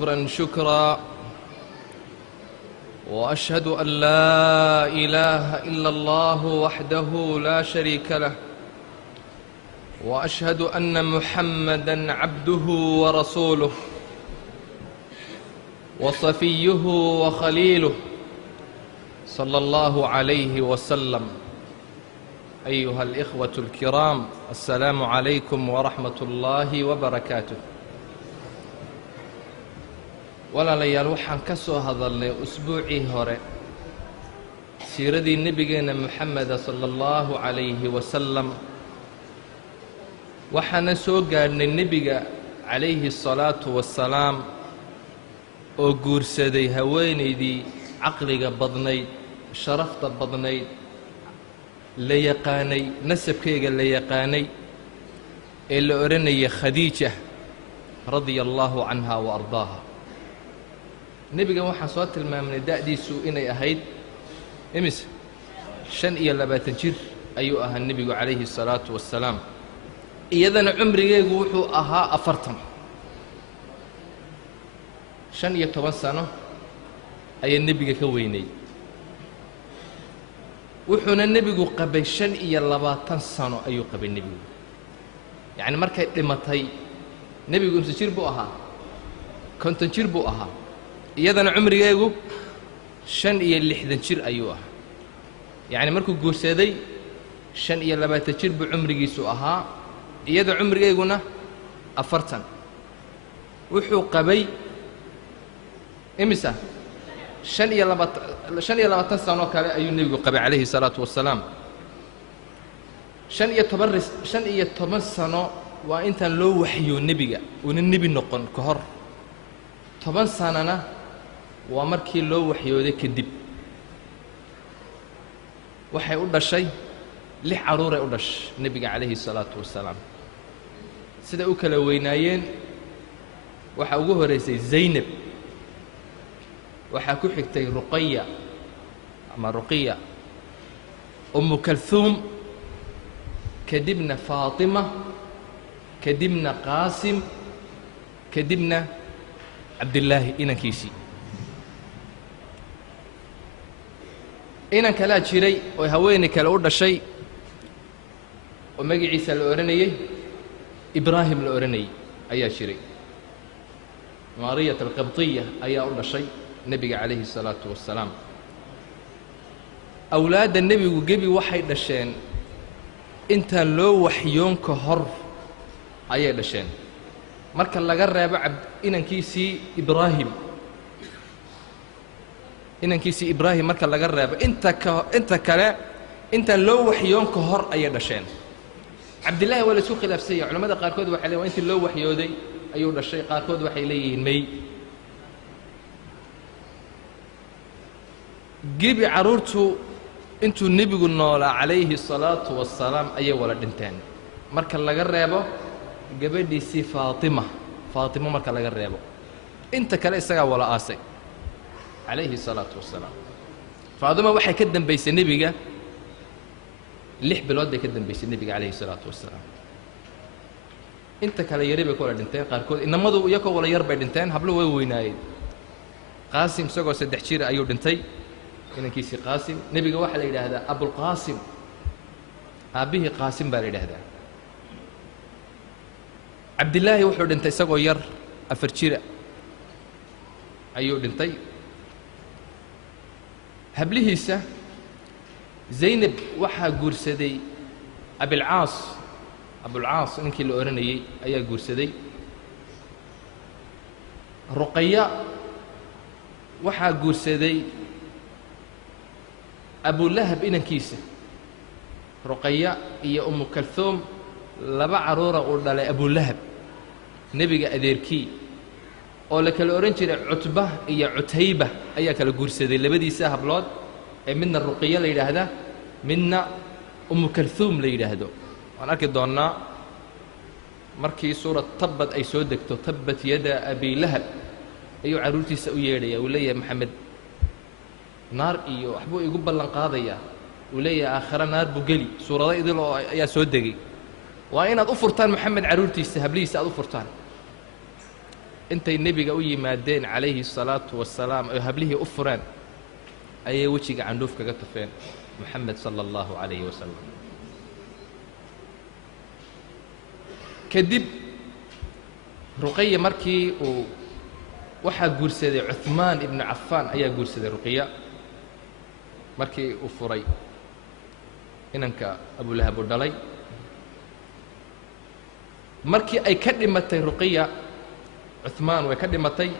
شكرا شكرا، وأشهد أن لا إله إلا الله وحده لا شريك له، وأشهد أن محمدًا عبده ورسوله وصفيه وخليله صلى الله عليه وسلم. أيها الإخوة الكرام، السلام عليكم ورحمة الله وبركاته. walaalayaal waxaan ka soo hadalnay usbuucii hore siiradii nebigeena Muxammad sallallahu alayhi wasallam, waxaana soo gaadhnay nebiga calayhi salaatu wassalaam oo guursaday haweenaydii caqliga badnayd, sharafta badnayd, la yaqaanay nasabkeega la yaqaanay ee la oranayay Khadiija radiyallahu anha wa ardaaha. nebigan waxaan soo tilmaamnay da'diisu inay ahayd imise 25 jir ayuu ahaa nebigu calayhi salaatu wassalaam, iyadana cumrigeegu wuxuu ahaa 40. 15 sano ayaa nebiga ka weynay, wuxuuna nebigu qabay 25 sano ayuu qabay nebigu. yacni markay dhimatay nebigu imse jir buu ahaa? 50 jir buu ahaa, iyadana cumrigeegu 65 jir ayuu ahaa. yacni markuu guursaday 25 jir buu cumrigiisu ahaa, iyada cumrigeeguna 40. wuxuu qabay imisa 25 sano kale ayuu nebigu qabay calayhi salaatu wassalaam. 15 sano waa intaan loo waxyo nebiga uuna nebi noqon ka hor. 10 sanana waa markii loo waxyooday kadib. waxay u dhashay 6 caruuray u dhashay nebiga calayhi salaatu wassalaam. sida u kala weynaayeen waxaa ugu horeysay Zaynab, waxaa ku xigtay Ruqaya ama Ruqiya, Ummu Kalthum, kadibna Faatima, kadibna Qaasim, kadibna Cabdillaahi inankiisii. inan kalaa jiray oo haweeney kale u dhashay oo magaciisa la oranayay Ibraahim la oranayay ayaa jiray. Maariyat al-Qibtiyya ayaa u dhashay nebiga calayhi salaatu wassalaam. awlaadda nebigu gebi waxay dhasheen intaan loo waxyoon ka hor ayay dhasheen, marka laga reebo inankiisii Ibraahim marka laga reebo inta kale intaan loo waxyoon ka hor ayay dhasheen. Cabdillaahi waa la isku khilaafsan yahay, culamada qaarkood waxay leeyihiin intii loo waxyooday ayuu dhashay, qaarkood waxay leeyihiin may. gebi caruurtu intuu nebigu noolaa calayhi salaatu wassalaam ayay wala dhinteen, marka laga reebo gabadhiisii Faatimo marka laga reebo. inta kale isagaa wala aasay calayhi salaatu wassalaam. Faatimo waxay ka dambaysay nebiga 6 bilood bay ka dambaysay nebiga calayhi salaatu wassalaam. inta kale yari bay ku wala dhinteen, qaarkood inamadu iyagoo wala yar bay dhinteen, hablo way weynaayeen. Qaasim isagoo 3 jir ayuu dhintay, inankiisii Qaasim. nebiga waxaa la yidhaahdaa Abulqaasim, aabbihii Qaasim baa la yidhaahdaa. Cabdillaahi wuxuu dhintay isagoo yar 4 jira ayuu dhintay. hablihiisa Zaynab waxaa guursaday Abulcaas ninkii la oranayay ayaa guursaday. Ruqaya waxaa guursaday Abulahab inankiisa. Ruqaya iyo Ummu Kalthum 2 caruura uu dhalay Abulahab, nebiga adeerkii, oo la kala oran jiray Cutba iyo Cutayba ayaa kala guursaday labadiisa hablood, ee midna Ruqiya la yidhaahdaa, midna Ummu Kalthum la yidhaahdo. waan arki doonnaa markii suurad Tabbad ay soo degto, tabbat yada Abi Lahab ayuu caruurtiisa u yeedhaya, uu leeyahay Maxamed naar iyo waxbuu igu ballan qaadayaa, uu leeyahay aakhira naar buu geli. suurado idil oo ayaa soo degay, waa inaad u furtaan Maxamed caruurtiisa, hablihiisa aad u furtaan. intay nebiga u yimaadeen calayhi الsalaatu wasalaam oo hablihii u fureen ayay wejiga candhuuf kaga tufeen moxamed sala allahu calayhi wasalam. kadib ruqaya markii uu waxaa guursaday cuثmaan ibnu cafaan ayaa guursaday ruqiya markii uu furay inanka abulahab u dhalay. markii ay ka dhimatay ruqiya cuثmaan way ka dhimatay,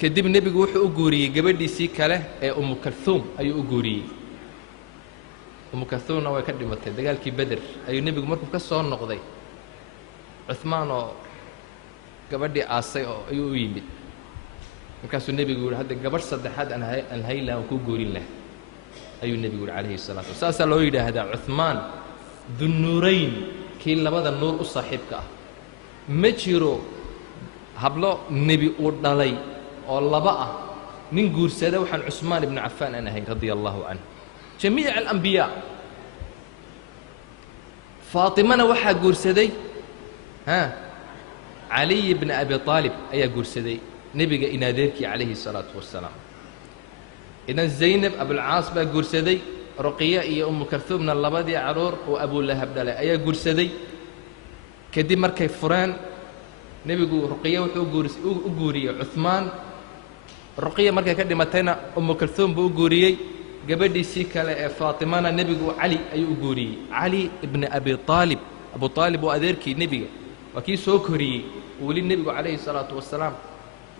kadib nebigu wuxuu u guuriyey gabadhiisii kale ee umu kalhuum ayuu u guuriyey. umu kalhuumna way ka dhimatay dagaalkii beder ayuu nebigu markuu ka soo noqday cuثmaan oo gabadhii aasay oo ayuu u yimid, markaasuu nebigu yihi hadda gabadh saddexaad aan hayn laha aan kuu guurin laha ayuu nebigu yihi calayhi الsalaatu wasalaam. saasaa loo yidhaahdaa cuثmaan dunnuurayn, kii labada nuur u saaxiibka ah. ma jiro hablo nebi uu dhalay oo laba ah nin guursada waxaan cusmaan ibnu cafaan aan ahayn radia allahu canhu. jamiic alambiyaa. faatimana waxaa guursaday caliy bna abi aalib ayaa guursaday nebiga inaadeerkii calayhi الsalaatu wasalaam. idan zaynab abulcaas baa guursaday, ruqiya iyo umu kalhuumna labadii caruur oo abulahab dhalay ayaa guursaday. kadib markay fureen nebigu ruqiya wuxuu u guuriyey cuثmaan. ruqiya markay ka dhimatayna umu kalhuum buu u guuriyey. gabadhiisii kale ee faatimana nebigu cali ayuu u guuriyey, cali ibna abi aalib. abu aalib waa adeerkii nebiga, waa kii soo koriyey. weli nebigu calayhi الsalaatu wasalaam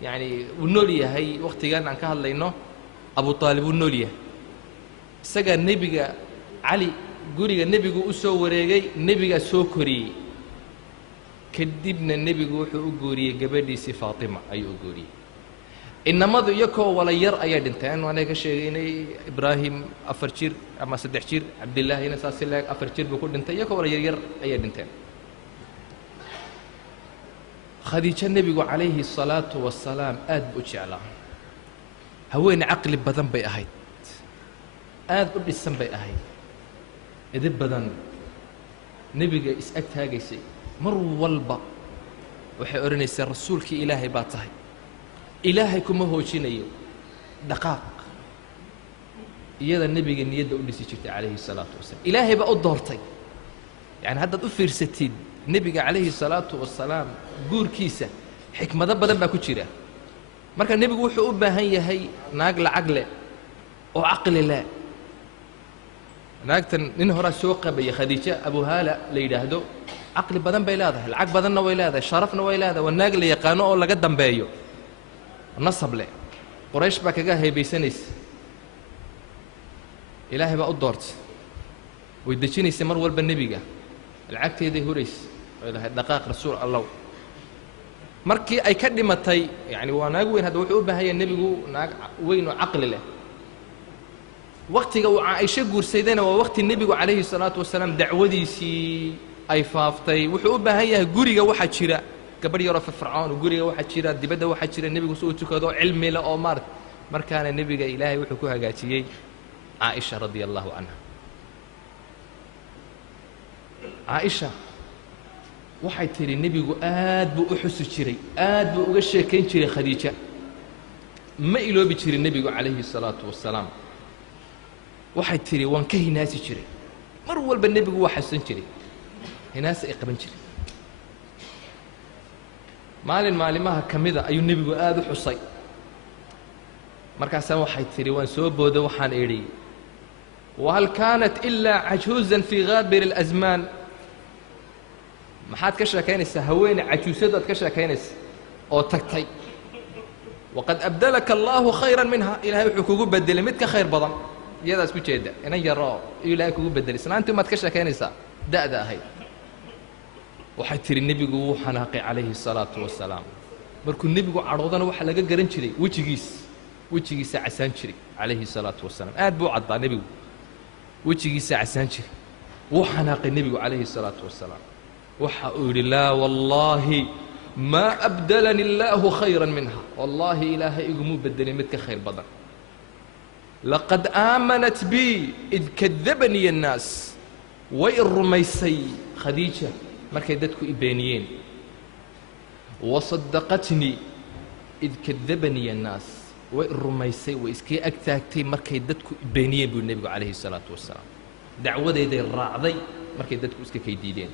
yacni wuu nool yahay wakhtigan aan ka hadlayno. abu aalib wuu nool yahay, isagaa nebiga cali guriga nebigu u soo wareegay, nebigaa soo koriyey. kadibna nebigu wuxuu u guuriyey gabadhiisii faatima ayuu u guuriyey. inamadu iyakoo wala yar ayay dhinteen. waana ka sheegaynay ibraahim 4 jir ama 3 jir, cabdillaahina saasi leeg 4 jir buu ku dhintay, iyakoo wala yaryar ayay dhinteen. khadiijo nebigu calayhi الsalaatu wasalaam aad buu u jeclaa. haween caqli badan bay ahayd, aad u dhisan bay ahayd, edeb badan, nebiga is-ag taagaysay. mar walba waxay odhanaysay rasuulkii ilaahay baa tahay, ilaahay kuma hoojinayo, dhaqaaq. iyada nebiga niyadda u dhisi jirtay calayhi الsalaatu wasalaam. ilaahay baa u doortay. yacni haddaad u fiirsatid nebiga calayhi الsalaatu wasalaam guurkiisa xikmado badan baa ku jira. marka nebigu wuxuu u baahan yahay naag lacag leh oo caqli leh. naagtan nin horaa soo qabaya khadiijo abuhaala la yidhaahdo, caqli badan bay leedahay, lacag badanna way leedahay, sharafna way leedahay, waa naag la yaqaano oo laga dambeeyo, nasab leh. qoraysh baa kaga haybaysanaysa. ilaahay baa u doortay, way dejinaysay mar walba nebiga, lacagteeday huraysa, way lahayd dhaqaaq rasuul allow. markii ay ka dhimatay yacni waa naag weyn, hadda wuxuu u baahan yahay nebigu naag weyn oo caqli leh. wakhtiga uu caaisho guursadayna waa wakhti nebigu calayhi الsalaatu wasalaam dacwadiisii ay faaftay. wuxuu u baahan yahay guriga waxaa jira gabadh yaroo firfircoon, guriga waxaa jira, dibadda waxaa jira nebigu si uu tukado cilmi leh oo maarata. markaana nebiga ilaahay wuxuu ku hagaajiyey caaisha radia allahu canha. caaisha waxay tidhi nebigu aad buu u xusi jiray, aad buu uga sheekayn jiray khadiija. ma iloobi jirin nebigu calayhi الsalaatu wasalaam. waxay tidhi waan ka hinaasi jiray, mar walba nebigu waa xasuusan jiray, hinaasi ay qaban jiray. maalin maalimaha ka mida ayuu nebigu aad u xusay. markaasaa waxay tidhi waan soo boodo waxaan idhi wahal kaanat ilaa cajuuzan fii gaabir اlasmaan. maxaad ka sheekaynaysaa haweene cajuusadaad ka sheekaynaysa oo tagtay. waqad abdalaka allaahu khayran minha, ilahay wuxuu kugu bedelay mid ka khayr badan. iyadaas ku jeeda inan yaroo iyuu ilaahay kugu bedelay, isnaantii maad ka sheekaynaysaa da'da ahayd. waxay tidhi nebigu wuu xanaaqay calayhi الsalaatu wasalaam. markuu nebigu cadhoodana waxaa laga garan jiray wejigiisa casaan jiray calayhi الsalaatu wasalaam. aad buu caddaa nebigu, wejigiisa casaan jiray. wuu xanaaqay nebigu calayhi الsalaatu wasalaam. waxa uu yidhi laa wallaahi maa abdalani اllaahu khayra minha, wallaahi ilaahay igumuu bedelay mid ka khayr badan. laqad aamanat bii id kadabanii الnaas. way i rumaysay khadiija markay dadku i beeniyeen. wasadaqatnii id kadabaniya annaas way rumaysay way iskii ag taagtay markay dadku beeniyeen buu nebigu calayhi salaatu wasalaam dacwadeyday raacday markay dadku iska kay diideen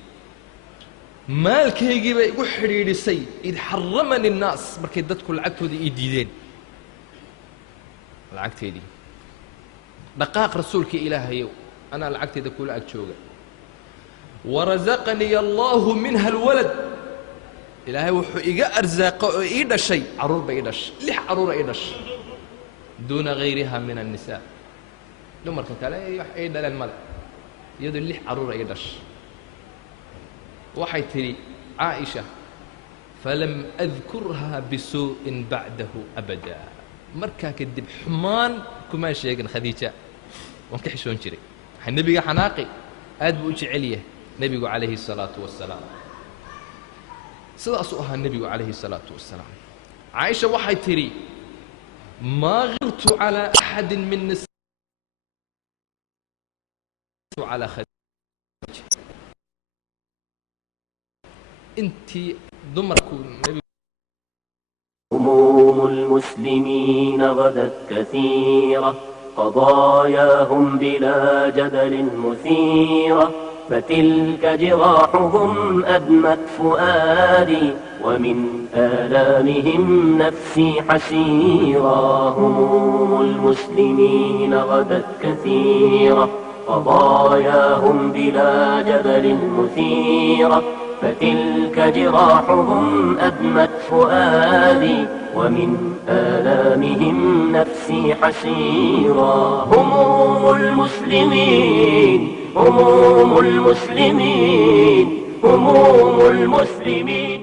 maalkaygii bay igu xidhiidhisay id xaramani annaas markay dadku lacagtoodii ii diideen lacagteedii dhaqaaq rasuulkii ilaahayow anaa lacagteeda kula ag jooga warazaqaniya allaahu minha alwalad ilaahay wuxuu iga arsaaqo oo ii dhashay carruur bay ii dhashay 6 carruura ii dhashay duuna gayriha min annisaa dumarka kale wax ay dhaleen male iyadoo 6 carruura ii dhashay waxay tidhi caaisha falam adkurha bisuu'in bacdahu abada markaa kadib xumaan kuma sheegin khadiija waan ka xishoon jiray waxaa nebiga xanaaqi aad buu u jecel yahay nebigu calayhi الsalaatu wasalaam sidaasuu ahaa nebigu calayhi الsalaatu wasalaam caaisha waxay tidhi maa girtu calىa axadi min nisa calىa khadiija intii dumarku nebigu هموم المسلمين غدت كثيرة قضاياهم بلا جدل مثيرة فتلك جراحهم أدمت فؤادي ومن آلامهم نفسي حسيرا هموم المسلمين غدت كثيرة قضاياهم بلا جدل مثيرة فتلك جراحهم أدمت فؤادي ومن آلامهم نفسي حسيرا هموم المسلمين هموم المسلمين هموم المسلمين